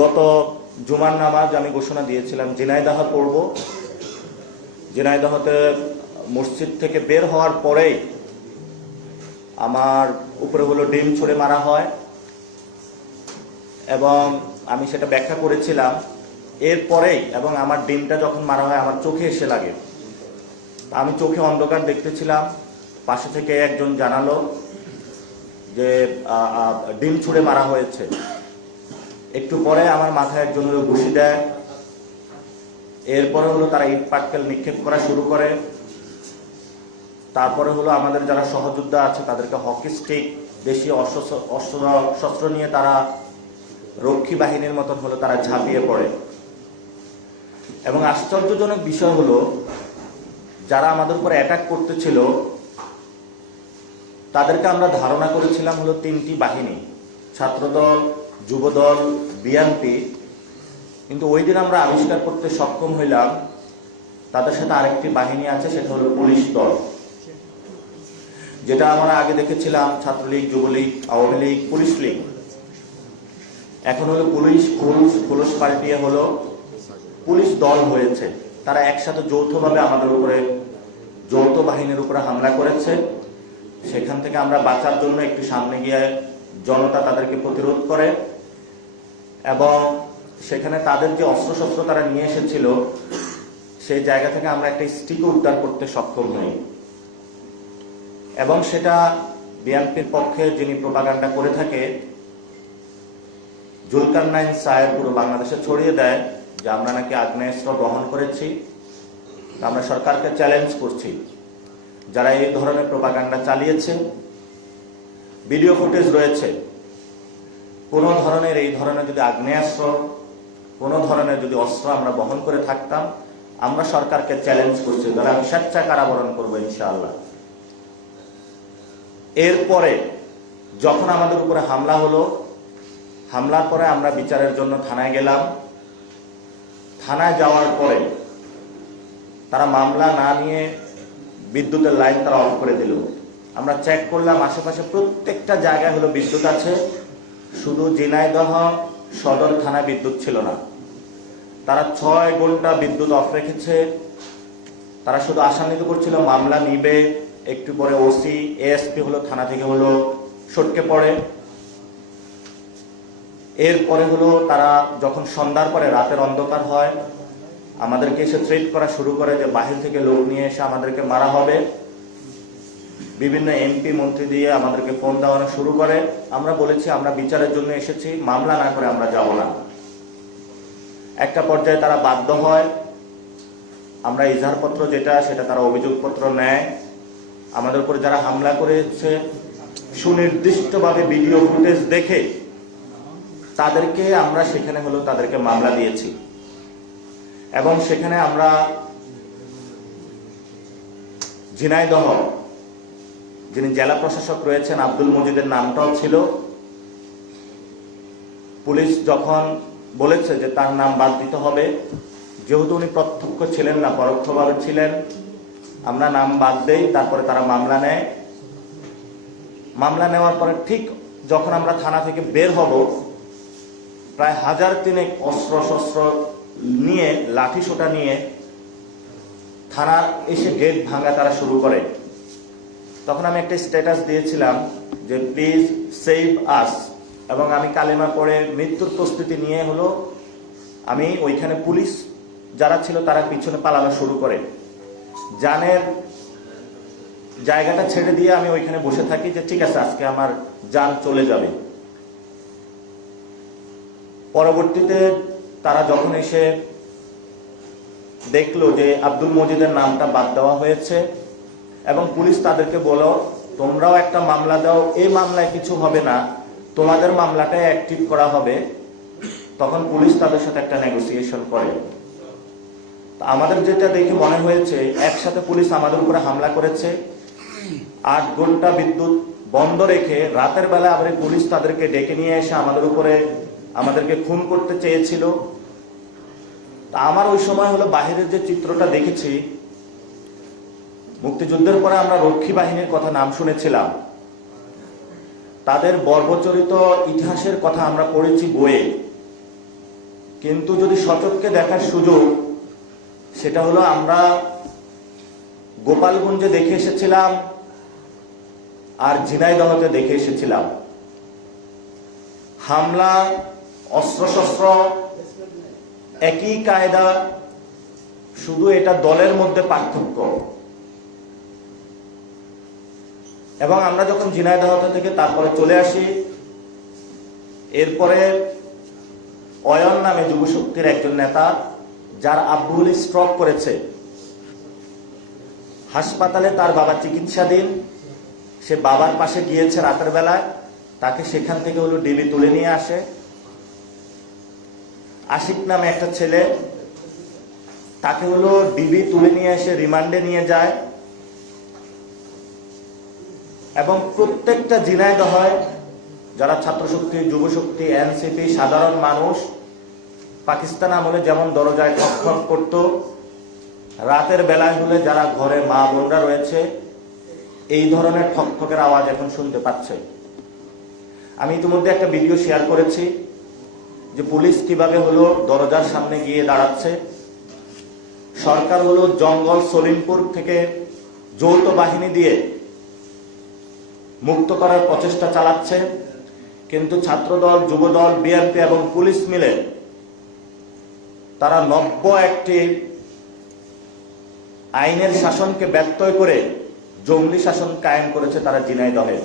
গত জুমার নামাজ আমি ঘোষণা দিয়েছিলাম ঝিনাইদহ পড়ব। ঝিনাইদহতে মসজিদ থেকে বের হওয়ার পরেই আমার উপরে হলো ডিম ছুঁড়ে মারা হয় এবং আমি সেটা ব্যাখ্যা করেছিলাম। এরপরেই এবং আমার ডিমটা যখন মারা হয় আমার চোখে এসে লাগে। আমি চোখে অন্ধকার দেখতেছিলাম, পাশে থেকে একজন জানালো যে ডিম ছুঁড়ে মারা হয়েছে। একটু পরে আমার মাথায় একজন ঘুষি দেয়। এরপরে হলো তারা ইট পাটকেল নিক্ষেপ করা শুরু করে। তারপরে হলো আমাদের যারা সহযোদ্ধা আছে তাদেরকে হকি স্টিক, দেশীয় অস্ত্র নিয়ে তারা রক্ষী বাহিনীর মতন হলো তারা ঝাঁপিয়ে পড়ে। এবং আশ্চর্যজনক বিষয় হলো যারা আমাদের উপর অ্যাটাক করতেছিল তাদেরকে আমরা ধারণা করেছিলাম হলো তিনটি বাহিনী, ছাত্রদল, যুবদল, বিএনপি। কিন্তু ওই দিন আমরা আবিষ্কার করতে সক্ষম হইলাম তাদের সাথে আরেকটি বাহিনী আছে, সেটা হলো পুলিশ দল। যেটা আমরা আগে দেখেছিলাম ছাত্রলীগ, যুবলীগ, আওয়ামী লীগ, পুলিশ লীগ। এখন হলো পুলিশ পাল্টিয়ে হলো পুলিশ দল হয়েছে। তারা একসাথে যৌথভাবে আমাদের উপরে, যৌথ বাহিনীর উপরে হামলা করেছে। সেখান থেকে আমরা বাঁচার জন্য একটু সামনে গিয়ে জনতা তাদেরকে প্রতিরোধ করে এবং সেখানে তাদের যে অস্ত্রশস্ত্র তারা নিয়ে এসেছিল সেই জায়গা থেকে আমরা একটা স্টিকও উদ্ধার করতে সক্ষম হই এবং সেটা বিএনপির পক্ষে যিনি প্রোপাগান্ডা করে থাকে জুলকারনাইন সাহেব পুরো বাংলাদেশে ছড়িয়ে দেয় যে আমরা নাকি আগ্নেয়াস্ত্র গ্রহণ করেছি। আমরা সরকারকে চ্যালেঞ্জ করছি, যারা এই ধরনের প্রোপাগান্ডা চালিয়েছে, ভিডিও ফুটেজ রয়েছে, কোনো ধরনের এই ধরনের যদি আগ্নেয়াস্ত্র, কোনো ধরনের যদি অস্ত্র আমরা বহন করে থাকতাম, আমরা সরকারকে চ্যালেঞ্জ করছি, তাহলে আমি স্বেচ্ছায় কারাবরণ করবো ইনশাআল্লাহ। এরপরে যখন আমাদের উপরে হামলা হলো, হামলার পরে আমরা বিচারের জন্য থানায় গেলাম। থানায় যাওয়ার পরে তারা মামলা না নিয়ে বিদ্যুতের লাইন তারা অফ করে দিল। আমরা চেক করলাম আশেপাশে প্রত্যেকটা জায়গায় হলো বিদ্যুৎ আছে, শুধু ঝিনাইদহ সদর থানায় বিদ্যুৎ ছিল না। তারা 6 ঘন্টা বিদ্যুৎ অফ রেখেছে। তারা শুধু আশান্বিত করছিল মামলা নিবে। একটু পরে ওসি, এএসপি হলো থানা থেকে হলো সটকে পড়ে। এরপরে হলো তারা যখন সন্ধ্যার পরে রাতের অন্ধকার হয় আমাদেরকে এসে থ্রেট করা শুরু করে যে বাহির থেকে লোক নিয়ে এসে আমাদেরকে মারা হবে। বিভিন্ন এমপি মন্ত্রী দিয়ে আমাদেরকে ফোন দেওয়ানো শুরু করে। আমরা বলেছি আমরা বিচারের জন্য এসেছি, মামলা না করে আমরা যাব না। একটা পর্যায়ে তারা বাধ্য হয়। আমরা ইজাহারপত্র সেটা তারা অভিযোগপত্র নেয়। আমাদের উপর যারা হামলা করেছে সুনির্দিষ্টভাবে ভিডিও ফুটেজ দেখে তাদেরকে আমরা সেখানে হলো তাদেরকে মামলা দিয়েছি এবং সেখানে আমরা ঝিনাইদহ যিনি জেলা প্রশাসক রয়েছেন আব্দুল মজিদের নামটাও ছিল। পুলিশ যখন বলেছে যে তার নাম বাদ দিতে হবে, যেহেতু উনি প্রত্যক্ষ ছিলেন না, পরোক্ষভাবে ছিলেন, আমরা নাম বাদ দেই। তারপরে তারা মামলা নেয়। মামলা নেওয়ার পরে ঠিক যখন আমরা থানা থেকে বের হব, প্রায় 1000 অস্ত্র নিয়ে, লাঠি সোটা নিয়ে থানার এসে গেট ভাঙা তারা শুরু করে। তখন আমি একটা স্ট্যাটাস দিয়েছিলাম যে প্লিজ সেভ আস, এবং আমি কালেমা পড়ে মৃত্যুর প্রস্তুতি নিয়ে হলো আমি ওইখানে পুলিশ যারা ছিল তারা পিছনে পালানো শুরু করে। জানের জায়গাটা ছেড়ে দিয়ে আমি ওইখানে বসে থাকি যে ঠিক আছে আজকে আমার জান চলে যাবে। পরবর্তীতে তারা যখন এসে দেখলো যে আব্দুল মজিদের নামটা বাদ দেওয়া হয়েছে এবং পুলিশ তাদেরকে বলো তোমরাও একটা মামলা দাও, এই মামলায় কিছু হবে না, তোমাদের মামলাটাই অ্যাক্টিভ করা হবে। তখন পুলিশ তাদের সাথে একটা নেগোসিয়েশন করে। আমাদের যেটা দেখে মনে হয়েছে একসাথে পুলিশ আমাদের উপরে হামলা করেছে। 8 ঘন্টা বিদ্যুৎ বন্ধ রেখে রাতের বেলা আবার পুলিশ তাদেরকে ডেকে নিয়ে এসে আমাদেরকে খুন করতে চেয়েছিল। তা আমার ওই সময় হলো বাহিরের যে চিত্রটা দেখেছি, মুক্তিযুদ্ধের পরে আমরা রক্ষী বাহিনীর কথা নাম শুনেছিলাম, তাদের বর্বচরিত ইতিহাসের কথা আমরা পড়েছি বইয়ে। কিন্তু যদি সচক্ষে দেখার সুযোগ, সেটা হলো আমরা গোপালগঞ্জে দেখে এসেছিলাম আর ঝিনাইদহতে দেখে এসেছিলাম। হামলা, অস্ত্রশস্ত্র একই কায়দা, শুধু এটা দলের মধ্যে পার্থক্য। এবং আমরা যখন ঝিনাইদহ থেকে তারপরে চলে আসি, এরপরে অয়ন নামে যুবশক্তির একজন নেতা, যার আব্বুল স্ট্রোক করেছে, হাসপাতালে তার বাবা চিকিৎসাধীন, সে বাবার পাশে গিয়েছে রাতের বেলায়, তাকে সেখান থেকে হলো ডিবি তুলে নিয়ে আসে। আশিক নামে একটা ছেলে, তাকে হলো ডিবি তুলে নিয়ে এসে রিমান্ডে নিয়ে যায়। এবং প্রত্যেকটা ঝিনাইদহে যারা ছাত্রশক্তি, যুবশক্তি, এনসিপি, সাধারণ মানুষ পাকিস্তান আমলে যেমন দরজায় ঠকঠক করত, রাতের বেলায় হলে যারা ঘরে মা বোনরা রয়েছে এই ধরনের ঠকঠকের আওয়াজ এখন শুনতে পাচ্ছে। আমি ইতিমধ্যে একটা ভিডিও শেয়ার করেছি যে পুলিশ কিভাবে হলো দরজার সামনে গিয়ে দাঁড়াচ্ছে। সরকার হলো জঙ্গল সলিমপুর থেকে যৌথ বাহিনী দিয়ে মুক্ত করার প্রচেষ্টা চালাচ্ছে, কিন্তু ছাত্রদল, যুবদল, বিএনপি এবং পুলিশ মিলে তারা নব্য একটি আইনের শাসনকে ব্যত্যয় করে জঙ্গলি শাসন কায়েম করেছে তারা ঝিনাইদহে।